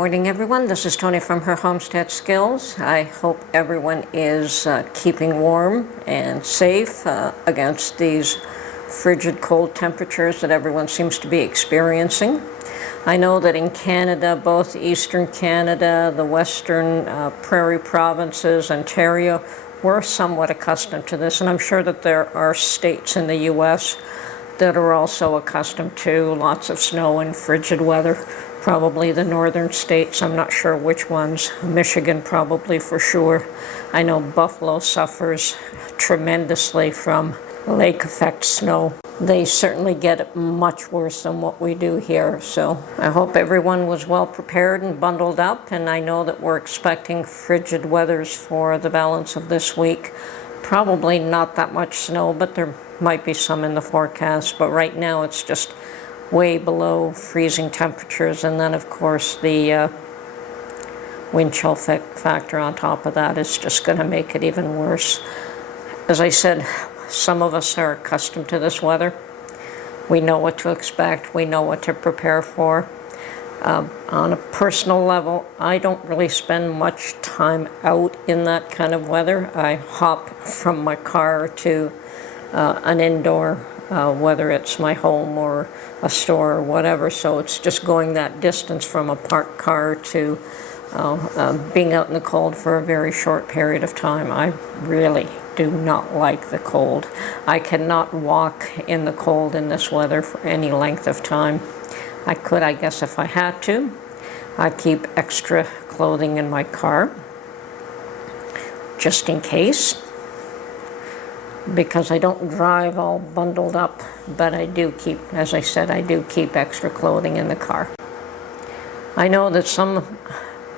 morning, everyone. This is Tony from Her Homestead Skills. I hope everyone is keeping warm and safe against these frigid cold temperatures that everyone seems to be experiencing. I know that in Canada, both eastern Canada, the western prairie provinces, Ontario, we're somewhat accustomed to this, and I'm sure that there are states in the U.S. that are also accustomed to lots of snow and frigid weather. Probably the northern states, I'm not sure which ones. Michigan probably for sure. I know Buffalo suffers tremendously from lake effect snow. They certainly get it much worse than what we do here. So I hope everyone was well prepared and bundled up, and I know that we're expecting frigid weathers for the balance of this week. Probably not that much snow, but there might be some in the forecast. But right now it's just way below freezing temperatures, and then of course the wind chill factor on top of that is just going to make it even worse. As I said, some of us are accustomed to this weather. We know what to expect, we know what to prepare for. On a personal level, I don't really spend much time out in that kind of weather. I hop from my car to an indoor, whether it's my home or a store or whatever, so it's just going that distance from a parked car to being out in the cold for a very short period of time. I really do not like the cold. I cannot walk in the cold in this weather for any length of time. I could, I guess, if I had to. I keep extra clothing in my car, just in case, because I don't drive all bundled up, but I do keep, as I said, I do keep extra clothing in the car. I know that some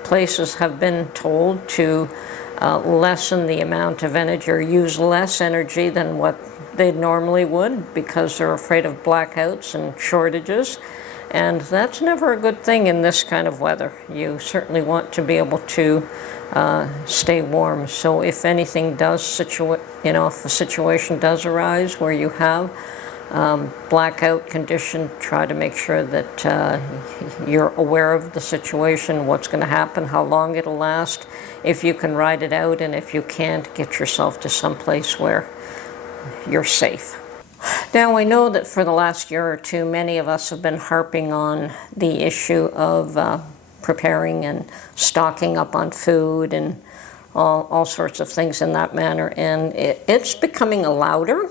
places have been told to lessen the amount of energy or use less energy than what they normally would because they're afraid of blackouts and shortages. And that's never a good thing in this kind of weather. You certainly want to be able to stay warm. So if anything does if a situation does arise where you have blackout condition, try to make sure that you're aware of the situation, what's going to happen, how long it'll last, if you can ride it out, and if you can't, get yourself to some place where you're safe. Now, I know that for the last year or two, many of us have been harping on the issue of preparing and stocking up on food and all sorts of things in that manner, and it's becoming louder.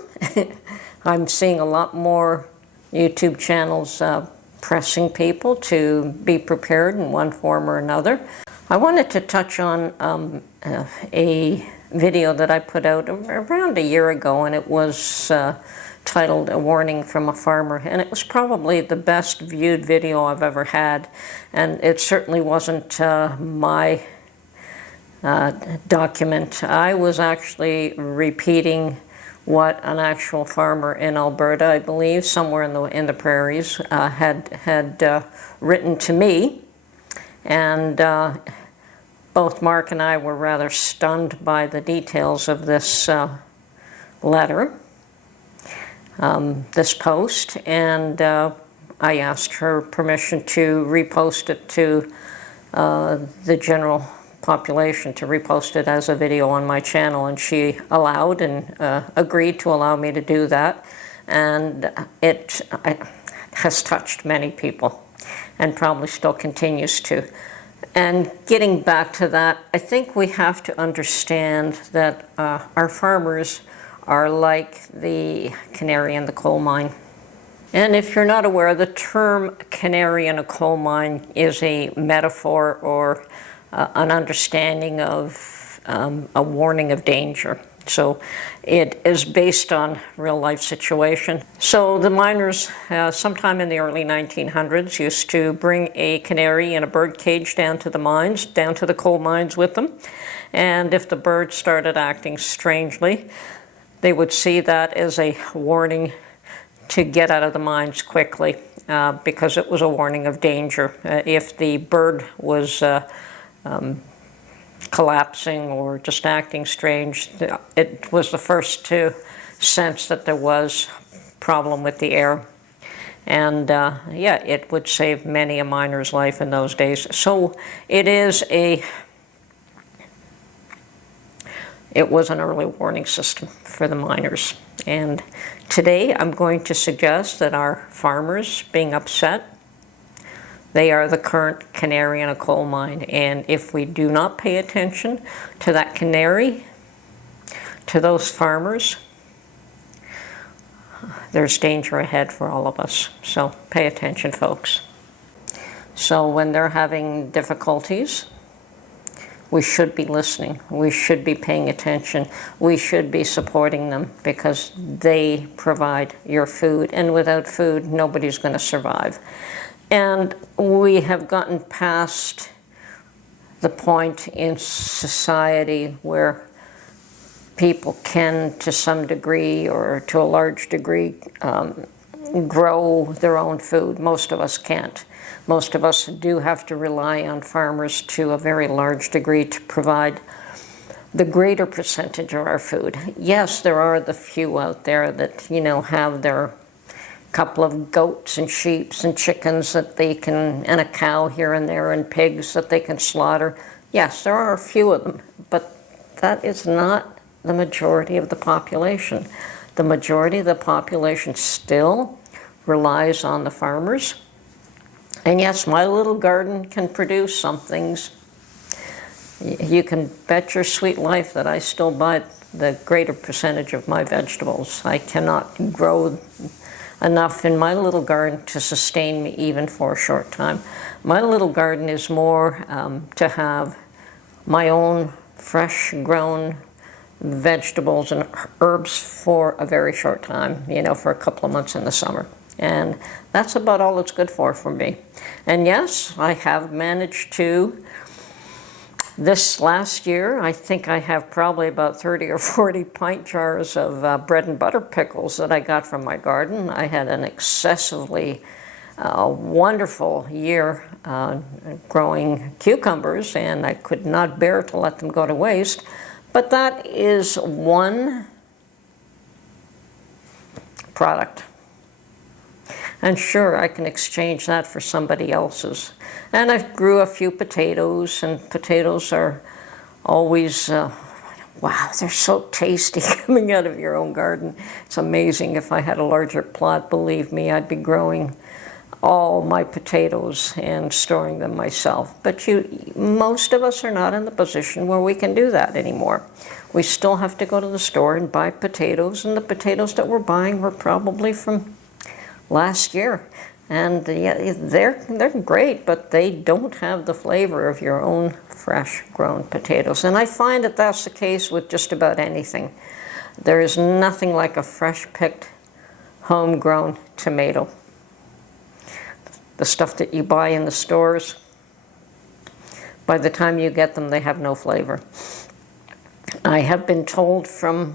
I'm seeing a lot more YouTube channels pressing people to be prepared in one form or another. I wanted to touch on a video that I put out around a year ago, and it was titled "A Warning from a Farmer," and it was probably the best viewed video I've ever had, and it certainly wasn't my document. I was actually repeating what an actual farmer in Alberta, I believe, somewhere in the prairies, had written to me, and both Mark and I were rather stunned by the details of this letter, this post, and I asked her permission to repost it to the general population, to repost it as a video on my channel, and she allowed and agreed to allow me to do that, and it has touched many people and probably still continues to. And getting back to that, I think we have to understand that our farmers are like the canary in the coal mine. And if you're not aware, the term canary in a coal mine is a metaphor or an understanding of a warning of danger. So it is based on real life situation. So the miners, sometime in the early 1900s, used to bring a canary in a bird cage down to the mines, down to the coal mines with them. And if the bird started acting strangely, they would see that as a warning to get out of the mines quickly, because it was a warning of danger. If the bird was collapsing or just acting strange, it was the first to sense that there was problem with the air. And yeah, it would save many a miner's life in those days. So it was an early warning system for the miners. And today I'm going to suggest that our farmers being upset, they are the current canary in a coal mine. And if we do not pay attention to that canary, to those farmers, there's danger ahead for all of us. So pay attention, folks. So when they're having difficulties, we should be listening. We should be paying attention. We should be supporting them because they provide your food. And without food, nobody's going to survive. And we have gotten past the point in society where people can, to some degree or to a large degree, grow their own food. Most of us can't. Most of us do have to rely on farmers to a very large degree to provide the greater percentage of our food. Yes, there are the few out there that, have their couple of goats and sheep and chickens that they can, and a cow here and there, and pigs that they can slaughter. Yes, there are a few of them, but that is not the majority of the population. The majority of the population still relies on the farmers. And yes, my little garden can produce some things. You can bet your sweet life that I still buy the greater percentage of my vegetables. I cannot grow enough in my little garden to sustain me even for a short time. My little garden is more to have my own fresh grown vegetables and herbs for a very short time, for a couple of months in the summer. And that's about all it's good for me. And yes, I have managed to, this last year, I think I have probably about 30 or 40 pint jars of bread and butter pickles that I got from my garden. I had an excessively wonderful year growing cucumbers, and I could not bear to let them go to waste. But that is one product. And sure, I can exchange that for somebody else's. And I grew a few potatoes, and potatoes are always, wow, they're so tasty coming out of your own garden. It's amazing. If I had a larger plot, believe me, I'd be growing all my potatoes and storing them myself. But most of us are not in the position where we can do that anymore. We still have to go to the store and buy potatoes, and the potatoes that we're buying were probably from last year. And yeah, they're great, but they don't have the flavor of your own fresh grown potatoes. And I find that that's the case with just about anything. There is nothing like a fresh picked homegrown tomato. The stuff that you buy in the stores, by the time you get them, they have no flavor. I have been told from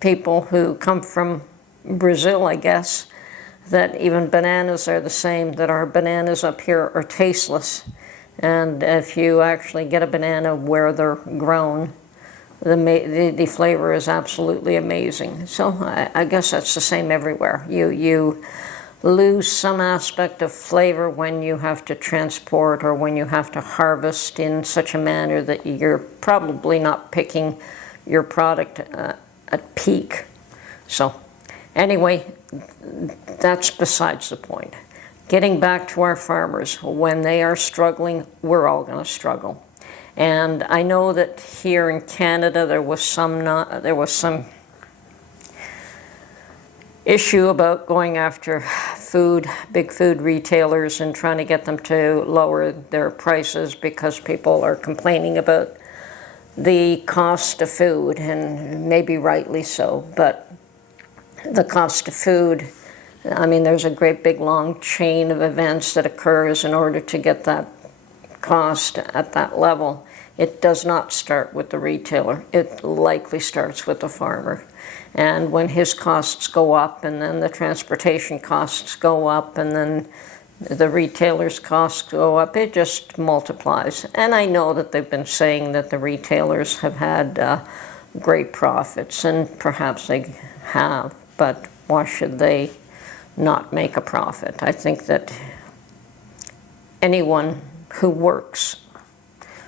people who come from Brazil, I guess, that even bananas are the same, that our bananas up here are tasteless. And if you actually get a banana where they're grown, the flavor is absolutely amazing. So I guess that's the same everywhere. You lose some aspect of flavor when you have to transport or when you have to harvest in such a manner that you're probably not picking your product at peak. So anyway, that's besides the point. Getting back to our farmers, when they are struggling, we're all going to struggle. And I know that here in Canada there was some issue about going after big food retailers and trying to get them to lower their prices because people are complaining about the cost of food, and maybe rightly so. But the cost of food, I mean, there's a great big long chain of events that occurs in order to get that cost at that level. It does not start with the retailer. It likely starts with the farmer. And when his costs go up, and then the transportation costs go up, and then the retailer's costs go up, it just multiplies. And I know that they've been saying that the retailers have had great profits, and perhaps they have, but why should they not make a profit. I think that anyone who works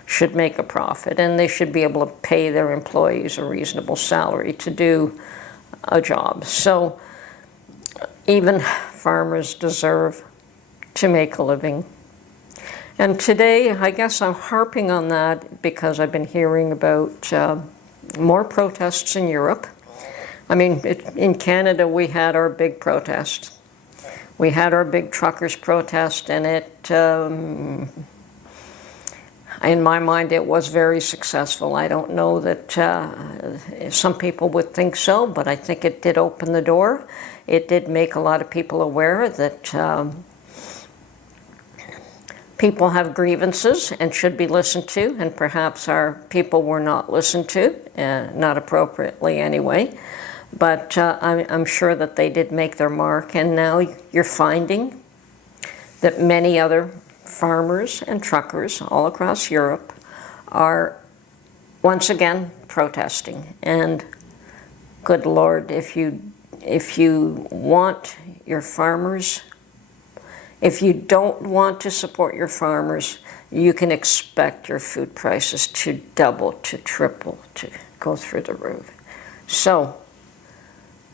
should make a profit, and they should be able to pay their employees a reasonable salary to do a job. So even farmers deserve to make a living. And today, I guess I'm harping on that because I've been hearing about more protests in Europe. I mean, in Canada, we had our big protest. We had our big truckers protest, and it, in my mind, it was very successful. I don't know that some people would think so, but I think it did open the door. It did make a lot of people aware that people have grievances and should be listened to, and perhaps our people were not listened to, not appropriately anyway. But I'm sure that they did make their mark, and now you're finding that many other farmers and truckers all across Europe are once again protesting. And good Lord, if you want your farmers, if you don't want to support your farmers, you can expect your food prices to double, to triple, to go through the roof. So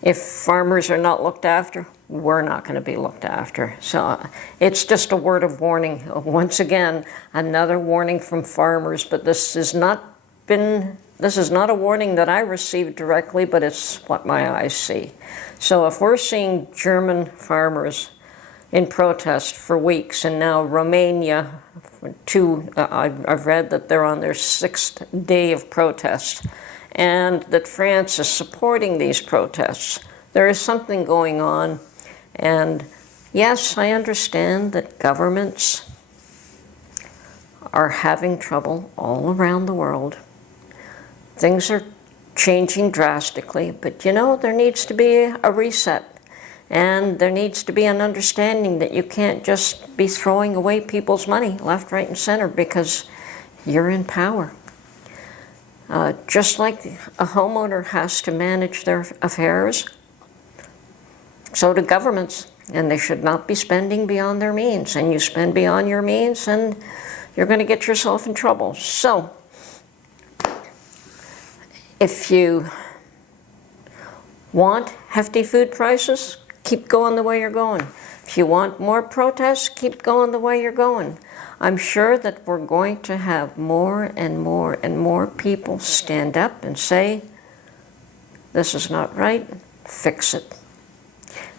if farmers are not looked after, we're not going to be looked after. So it's just a word of warning. Once again, another warning from farmers, but this is not a warning that I received directly, but it's what my eyes see. So if we're seeing German farmers in protest for weeks, and now Romania, I've read that they're on their 6th day of protest, and that France is supporting these protests. There is something going on, and yes, I understand that governments are having trouble all around the world. Things are changing drastically, but you know, there needs to be a reset, and there needs to be an understanding that you can't just be throwing away people's money left, right, and center because you're in power. Just like a homeowner has to manage their affairs, so do governments, and they should not be spending beyond their means. And you spend beyond your means, and you're going to get yourself in trouble. So if you want hefty food prices, keep going the way you're going. If you want more protests, keep going the way you're going. I'm sure that we're going to have more and more and more people stand up and say, this is not right, fix it.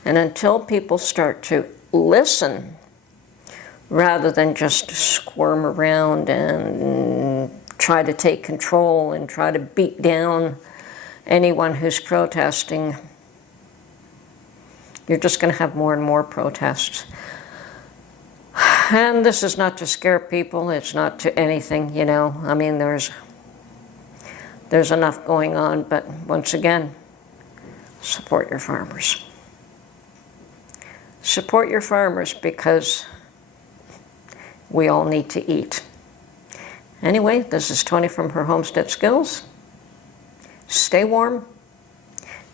And until people start to listen, rather than just squirm around and try to take control and try to beat down anyone who's protesting, you're just going to have more and more protests. And this is not to scare people, it's not to anything, you know. I mean, there's enough going on, but once again, support your farmers. Support your farmers because we all need to eat. Anyway, this is Tony from Her Homestead Skills. Stay warm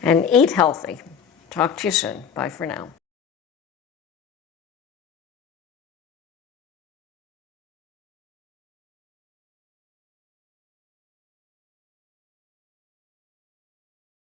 and eat healthy. Talk to you soon. Bye for now.